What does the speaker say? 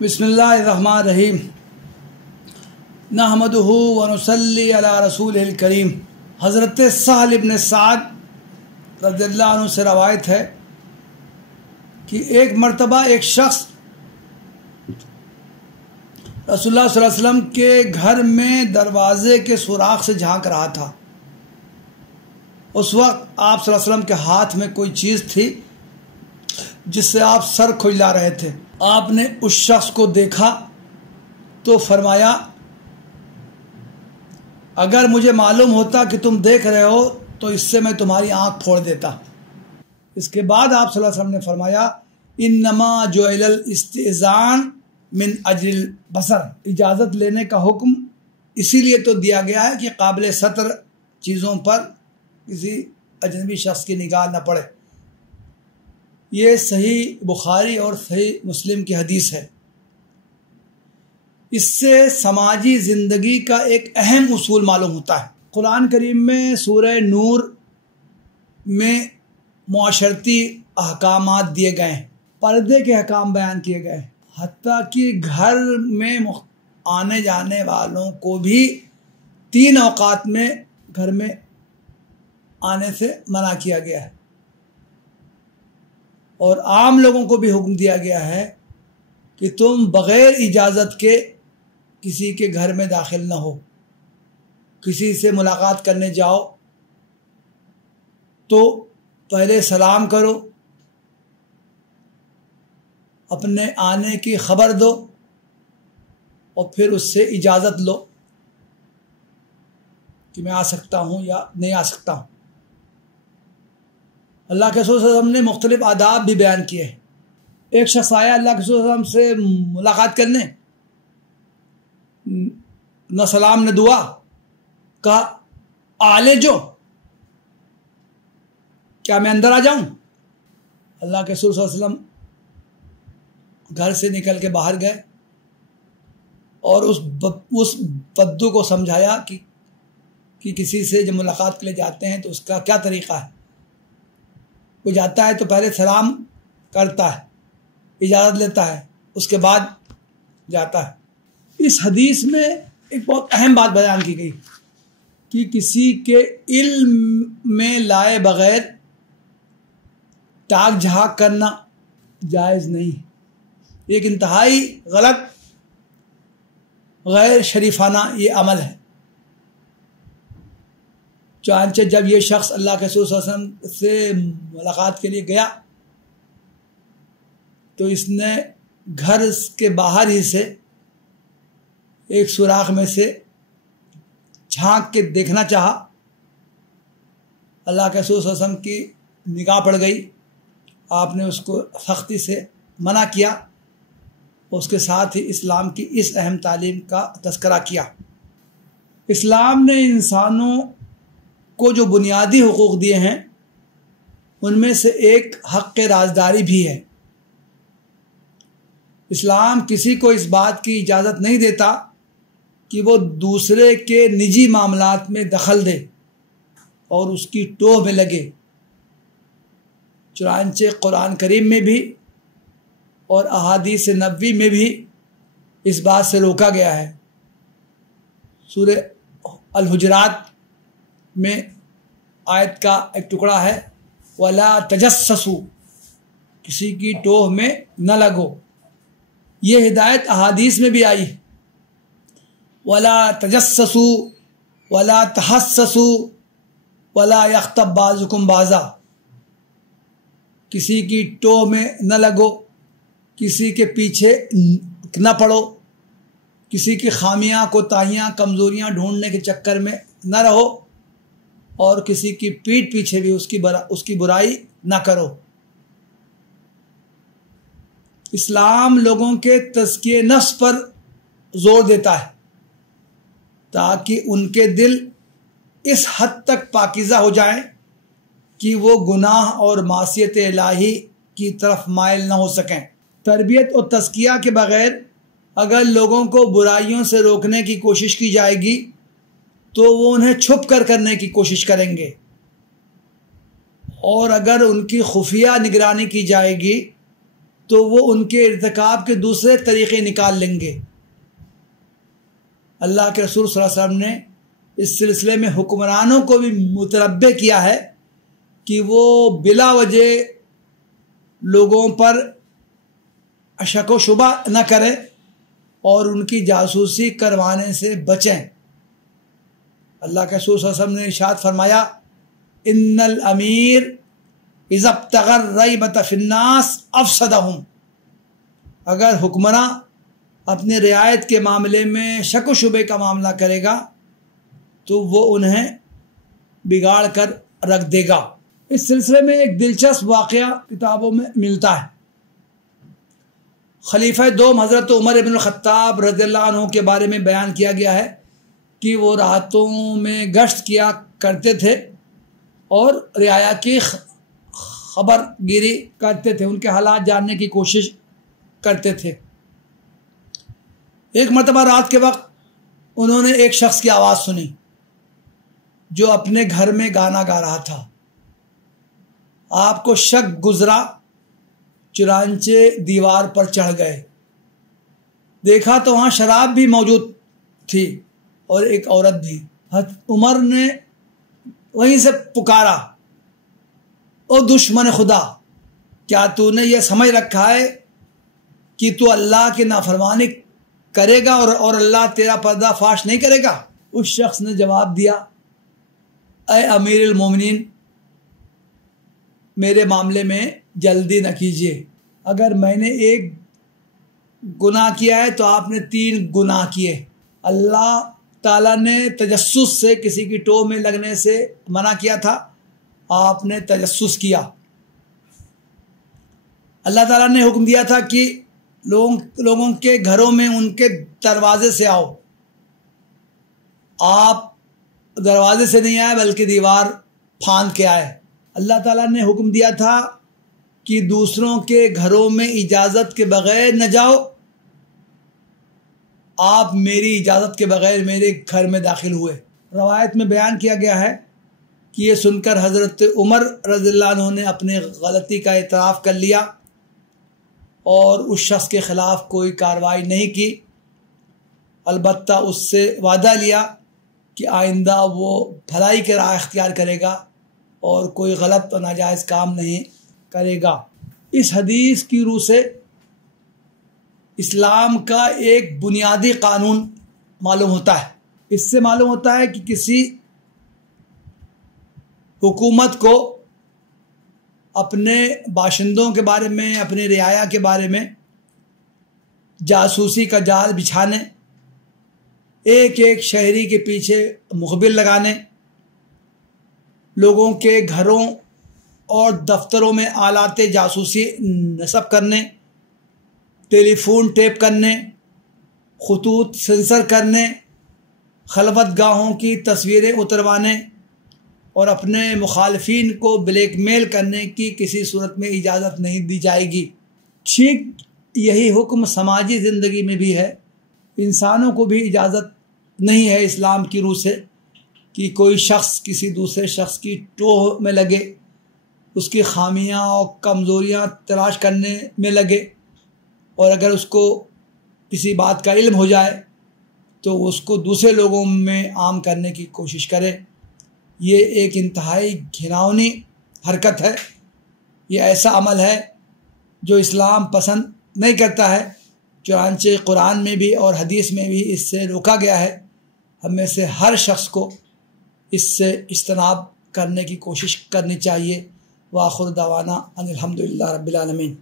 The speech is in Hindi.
बिस्मिल्लाहिर्रहमानिर्रहीम नहमदुहु व नुसल्ली अला रसूलिल करीम। हज़रत सहल इब्न साद रज़ियल्लाहु अन्हु से रवायत है कि एक मर्तबा एक शख्स रसूलुल्लाह सल्लल्लाहु अलैहि वसल्लम के घर में दरवाज़े के सुराख से झांक रहा था। उस वक्त आप सल्लल्लाहु अलैहि वसल्लम के हाथ में कोई चीज़ थी जिससे आप सर खुजला रहे थे। आपने उस शख्स को देखा तो फरमाया, अगर मुझे मालूम होता कि तुम देख रहे हो तो इससे मैं तुम्हारी आंख फोड़ देता। इसके बाद आप सल्लल्लाहु अलैहि वसल्लम ने फरमाया, इन्नमा जुइलल इस्तिज़ान मिन अजलिल बसर, इजाज़त लेने का हुक्म इसीलिए तो दिया गया है कि काबिल सतर चीज़ों पर किसी अजनबी शख्स की निगाह न पड़े। ये सही बुखारी और सही मुस्लिम की हदीस है। इससे समाजी ज़िंदगी का एक अहम उसूल मालूम होता है। कुरान करीम में सूरह नूर में मुआशरती अहकामात दिए गए हैं, पर्दे के अहकाम बयान किए गए हैं, हत्ता कि घर में आने जाने वालों को भी 3 औकात में घर में आने से मना किया गया है और आम लोगों को भी हुक्म दिया गया है कि तुम बग़ैर इजाज़त के किसी के घर में दाखिल न हो। किसी से मुलाकात करने जाओ तो पहले सलाम करो, अपने आने की खबर दो और फिर उससे इजाज़त लो कि मैं आ सकता हूँ या नहीं आ सकता हूँ। अल्लाह के रसूल सल्लल्लाहु अलैहि वसल्लम ने मुख्तलिफ आदाब भी बयान किए हैं। एक शख्स आया अल्लाह के रसूल सल्लल्लाहु अलैहि वसल्लम से मुलाकात करने, न सलाम न दुआ, कहा आले जो, क्या मैं अंदर आ जाऊं? अल्लाह के रसूल सल्लल्लाहु अलैहि वसल्लम घर से निकल के बाहर गए और उस बद्दू को समझाया कि किसी से जब मुलाकात के लिए जाते हैं तो उसका क्या तरीक़ा है। वो जाता है तो पहले सलाम करता है, इजाज़त लेता है, उसके बाद जाता है। इस हदीस में एक बहुत अहम बात बयान की गई कि किसी के इल्म में लाए बग़ैर ताक झाँक करना जायज़ नहीं। एक इंतहाई गलत गैर शरीफाना ये अमल है। चांचे जब ये शख्स अल्लाह के रसूल सल्लल्लाहु अलैहि वसल्लम से मुलाकात के लिए गया तो इसने घर के बाहर ही से एक सुराख में से झांक के देखना चाहा। अल्लाह के रसूल सल्लल्लाहु अलैहि वसल्लम की निगाह पड़ गई। आपने उसको सख्ती से मना किया। उसके साथ ही इस्लाम की इस अहम तालीम का तज़किरा किया। इस्लाम ने इंसानों को जो बुनियादी हुकूक दिए हैं उनमें से एक हक़ राज़दारी भी है। इस्लाम किसी को इस बात की इजाज़त नहीं देता कि वो दूसरे के निजी मामलात में दखल दे और उसकी टोह में लगे। चुनांचे कुरान करीम में भी और अहादीस नबवी में भी इस बात से रोका गया है। सूरह अल हुजरात में आयत का एक टुकड़ा है, वला तजस्ससु, किसी की टोह में न लगो। ये हिदायत अहादीस में भी आई, वला तजस्ससु वला तहस्ससु वला यख्तब बाज़ुकुम बाज़ा, किसी की टोह में न लगो, किसी के पीछे न पड़ो, किसी की खामियां कोताहियां कमज़ोरियां ढूंढने के चक्कर में न रहो और किसी की पीठ पीछे भी उसकी बुराई न करो। इस्लाम लोगों के तज़किये नफ्स पर जोर देता है ताकि उनके दिल इस हद तक पाकीज़ा हो जाएं कि वो गुनाह और मासियत इलाही की तरफ माइल न हो सकें। तरबियत और तज़किया के बग़ैर अगर लोगों को बुराइयों से रोकने की कोशिश की जाएगी तो वो उन्हें छुप कर करने की कोशिश करेंगे और अगर उनकी खुफिया निगरानी की जाएगी तो वो उनके इर्तिकाब के दूसरे तरीक़े निकाल लेंगे। अल्लाह के रसूल सल्लल्लाहु अलैहि वसल्लम ने इस सिलसिले में हुक्मरानों को भी मुतरब्बे किया है कि वो बिला वजह लोगों पर शक व शुबा न करें और उनकी जासूसी करवाने से बचें। अल्लाह के रसूल सल्लल्लाहु अलैहि वसल्लम ने इरशाद फरमाया, इन्नल अमीर इज़ब्तगर रैबत फिन्नास अफसदहुम। अगर हुक्मरान अपने रियायत के मामले में शक व शुबे का मामला करेगा तो वो उन्हें बिगाड़ कर रख देगा। इस सिलसिले में एक दिलचस्प वाक़या किताबों में मिलता है। खलीफा दोम हज़रत उमर इब्न ख़त्ताब रज़ियल्लाहु अन्हु के बारे में बयान किया गया है कि वो रातों में गश्त किया करते थे और रियाया की खबरगिरी करते थे, उनके हालात जानने की कोशिश करते थे। एक मरतबा रात के वक्त उन्होंने एक शख्स की आवाज़ सुनी जो अपने घर में गाना गा रहा था। आपको शक गुजरा, चुनांचे दीवार पर चढ़ गए, देखा तो वहाँ शराब भी मौजूद थी और एक औरत भी। उमर ने वहीं से पुकारा, ओ दुश्मन खुदा, क्या तूने यह समझ रखा है कि तू अल्लाह की नाफरमानी करेगा और अल्लाह तेरा पर्दाफाश नहीं करेगा? उस शख्स ने जवाब दिया, ऐ अमीरुल मोमिनीन, मेरे मामले में जल्दी न कीजिए। अगर मैंने एक गुनाह किया है तो आपने 3 गुनाह किए। अल्लाह ताला ने तजस्सुस से, किसी की टोह में लगने से मना किया था, आपने तजस्सुस किया। अल्लाह ताला ने हुक्म दिया था कि लोगों के घरों में उनके दरवाजे से आओ, आप दरवाजे से नहीं आए बल्कि दीवार फांद के आए। अल्लाह ताला ने हुक्म दिया था कि दूसरों के घरों में इजाज़त के बगैर न जाओ, आप मेरी इजाज़त के बगैर मेरे घर में दाखिल हुए। रवायत में बयान किया गया है कि ये सुनकर हज़रत उमर रज़ियल्लाहु अन्हु ने अपनी गलती का एतराफ़ कर लिया और उस शख्स के ख़िलाफ़ कोई कार्रवाई नहीं की, अलबत्ता उससे वादा लिया कि आइंदा वो भलाई की राह इख्तियार करेगा और कोई गलत व नाजायज़ काम नहीं करेगा। इस हदीस की रूह से इस्लाम का एक बुनियादी कानून मालूम होता है। इससे मालूम होता है कि किसी हुकूमत को अपने बाशिंदों के बारे में, अपने रियाया के बारे में जासूसी का जाल बिछाने, एक एक शहरी के पीछे मुखबिर लगाने, लोगों के घरों और दफ्तरों में आलाते जासूसी नस्ब करने, टेलीफोन टेप करने, खतूत सेंसर करने, खलवत गाहों की तस्वीरें उतरवाने और अपने मुखालफिन को ब्लैकमेल करने की किसी सूरत में इजाज़त नहीं दी जाएगी। ठीक यही हुक्म समाजी ज़िंदगी में भी है। इंसानों को भी इजाज़त नहीं है इस्लाम की रूह से कि कोई शख्स किसी दूसरे शख्स की टोह में लगे, उसकी खामियां और कमज़ोरियां तलाश करने में लगे, और अगर उसको किसी बात का इल्म हो जाए तो उसको दूसरे लोगों में आम करने की कोशिश करे। ये एक इंतहाई घिनौनी हरकत है। ये ऐसा अमल है जो इस्लाम पसंद नहीं करता है। चुनांचे कुरान में भी और हदीस में भी इससे रोका गया है। हमें से हर शख्स को इससे इज्तनाब करने की कोशिश करनी चाहिए। व आखिर दावाना अनिल हम्दुलिल्लाह रब्बिल आलमीन।